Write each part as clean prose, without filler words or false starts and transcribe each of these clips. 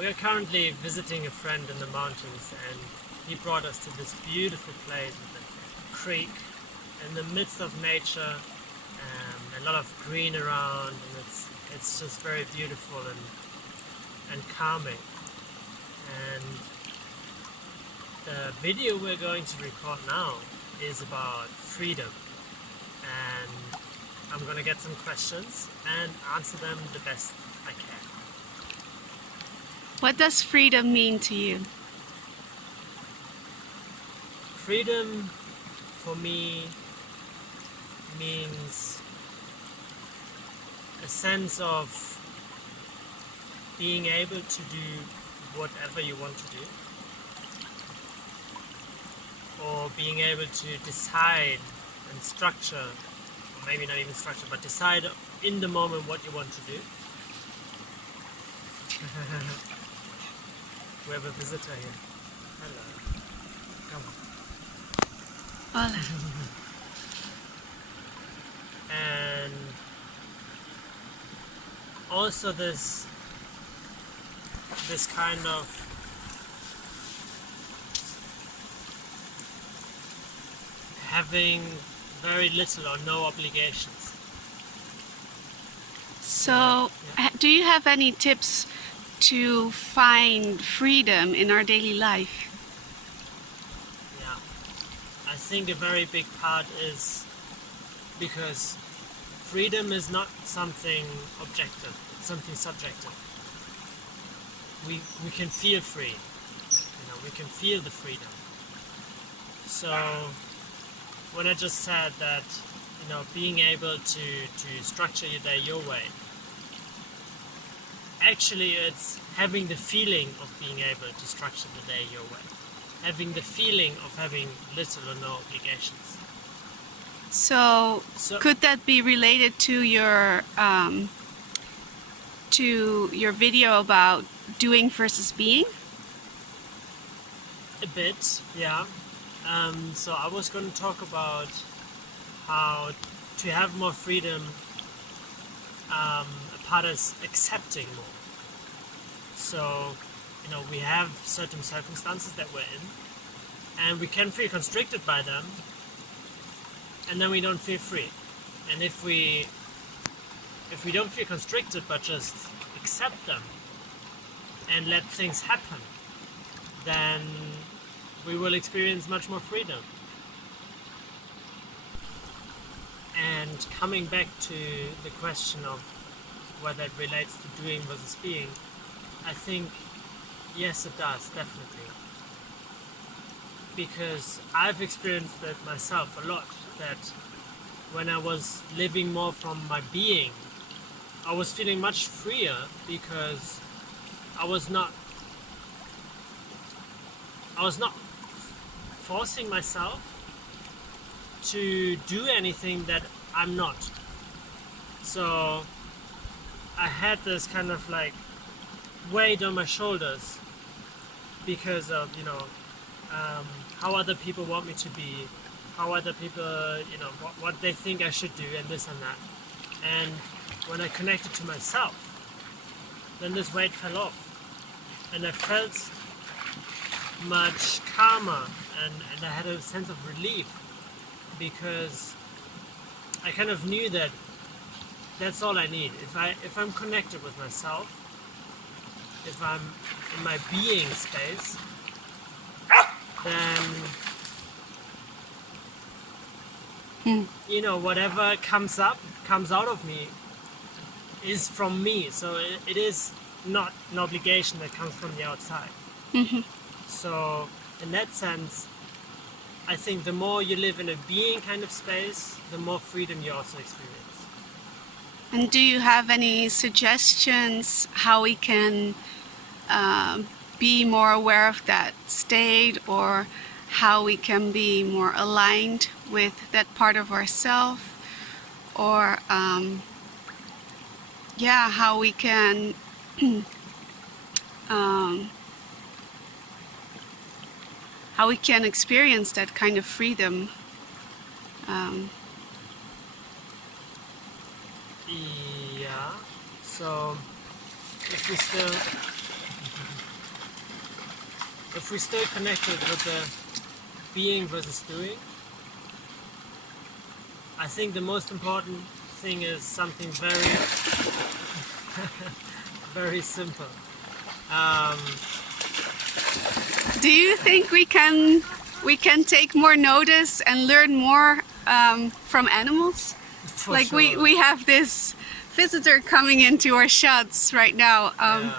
We are currently visiting a friend in the mountains, and he brought us to this beautiful place with a creek in the midst of nature, a lot of green around, and it's just very beautiful and calming. And the video we're going to record now is about freedom, and I'm going to get some questions and answer them the best I can. What does freedom mean to you? Freedom for me means a sense of being able to do whatever you want to do, or being able to decide and structure, or maybe not even structure, but decide in the moment what you want to do. We have a visitor here. Hello. Come on. Hola. And also this kind of having very little or no obligations. So, do you have any tips to find freedom in our daily life? Yeah, I think a very big part is because freedom is not something objective, it's something subjective. We can feel free, we can feel the freedom. So when I just said that, being able to structure your day your way, actually it's having the feeling of being able to structure the day your way, having the feeling of having little or no obligations. So could that be related to your video about doing versus being? A bit, yeah. So I was going to talk about how to have more freedom, a part is accepting more. So, we have certain circumstances that we're in, and we can feel constricted by them, and then we don't feel free. And if we don't feel constricted but just accept them and let things happen, then we will experience much more freedom. And coming back to the question of whether it relates to doing versus being, I think yes, it does, definitely. Because I've experienced that myself a lot, that when I was living more from my being, I was feeling much freer because I was not forcing myself to do anything that I'm not. So I had this kind of like weight on my shoulders because of how other people want me to be, how other people what they think I should do, and this and that. And when I connected to myself, then this weight fell off, and I felt much calmer, and I had a sense of relief because I kind of knew that that's all I need. If I'm connected with myself, if I'm in my being space, then whatever comes out of me is from me. So it is not an obligation that comes from the outside. Mm-hmm. So in that sense, I think the more you live in a being kind of space, the more freedom you also experience. And do you have any suggestions how we can be more aware of that state, or how we can be more aligned with that part of ourselves, or how we can experience that kind of freedom? Yeah, so if we still if we stay connected with the being versus doing, I think the most important thing is something very, very simple. Do you think we can take more notice and learn more from animals? For Like sure. we have this visitor coming into our shots right now. Yeah.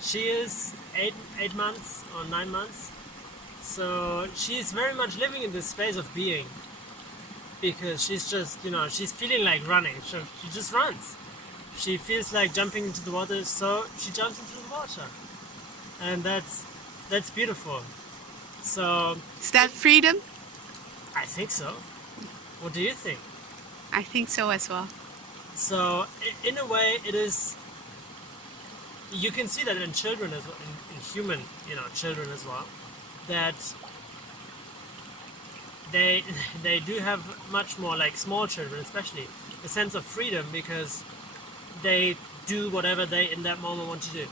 She is 8 months or 9 months, so she's very much living in this space of being, because she's just, she's feeling like running, so she just runs. She feels like jumping into the water, so she jumps into the water, and that's beautiful. So Is that freedom? I think so. What do you think? I think so as well. So in a way, it is. You can see that in children as well, in human, children as well, that they do have much more, like small children especially, a sense of freedom, because they do whatever they in that moment want to do.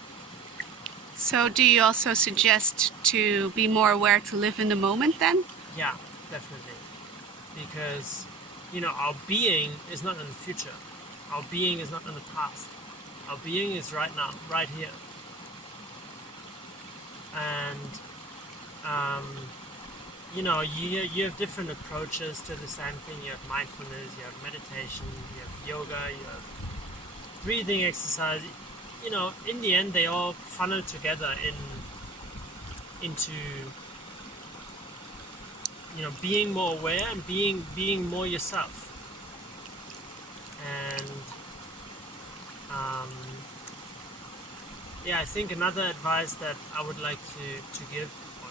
So do you also suggest to be more aware, to live in the moment then? Yeah, definitely, because our being is not in the future, our being is not in the past, our being is right now, right here. And you have different approaches to the same thing. You have mindfulness, you have meditation, you have yoga, you have breathing exercise. In the end, they all funnel together into being more aware and being more yourself. And I think another advice that I would like to give, or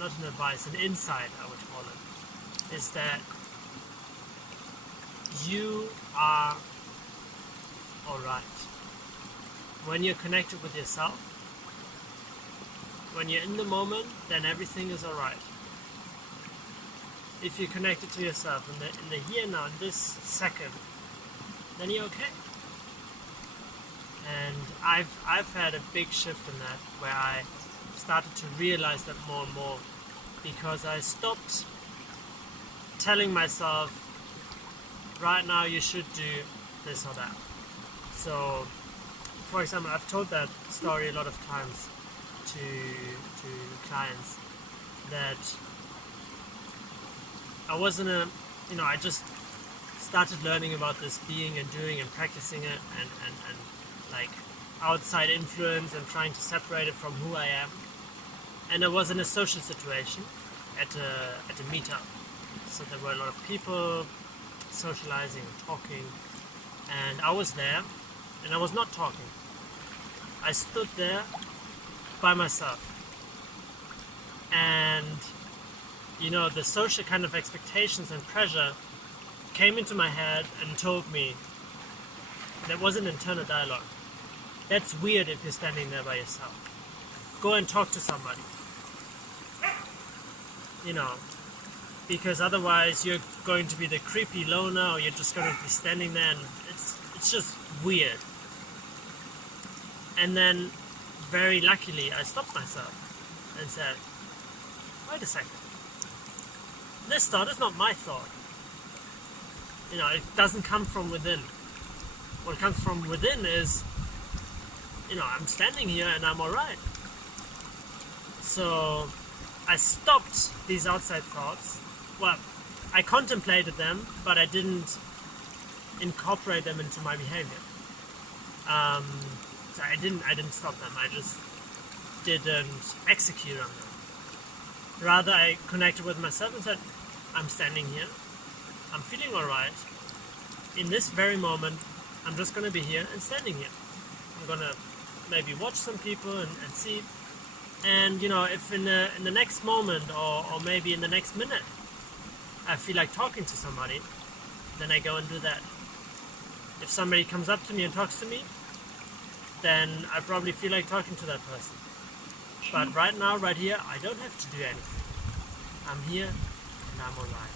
not an advice, an insight I would call it, is that you are alright. When you're connected with yourself, when you're in the moment, then everything is alright. If you're connected to yourself in the here now, in this second, then you're okay. And I've had a big shift in that, where I started to realize that more and more, because I stopped telling myself, right now you should do this or that. So, for example, I've told that story a lot of times to clients, that I wasn't I just started learning about this being and doing and practicing it, and like outside influence, and trying to separate it from who I am. And I was in a social situation at a meetup, so there were a lot of people socializing and talking, and I was there, and I was not talking. I stood there by myself, and the social kind of expectations and pressure came into my head and told me, there was an internal dialogue, that's weird if you're standing there by yourself. Go and talk to somebody. Because otherwise you're going to be the creepy loner, or you're just going to be standing there, and it's just weird. And then, very luckily, I stopped myself and said, wait a second. This thought is not my thought. It doesn't come from within. What comes from within is, I'm standing here and I'm alright. So I stopped these outside thoughts. Well, I contemplated them, but I didn't incorporate them into my behavior. So I didn't stop them. I just didn't execute on them. Rather, I connected with myself and said, I'm standing here. I'm feeling alright. In this very moment, I'm just going to be here and standing here. I'm going to maybe watch some people and see. And, if in the next moment, or maybe in the next minute, I feel like talking to somebody, then I go and do that. If somebody comes up to me and talks to me, then I probably feel like talking to that person. But right now, right here, I don't have to do anything. I'm here and I'm alright.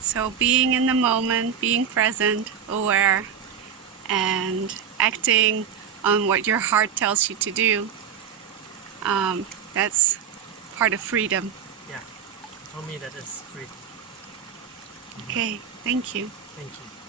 So being in the moment, being present, aware, and acting on what your heart tells you to do. That's part of freedom. Yeah, for me that is free. Okay, thank you. Thank you.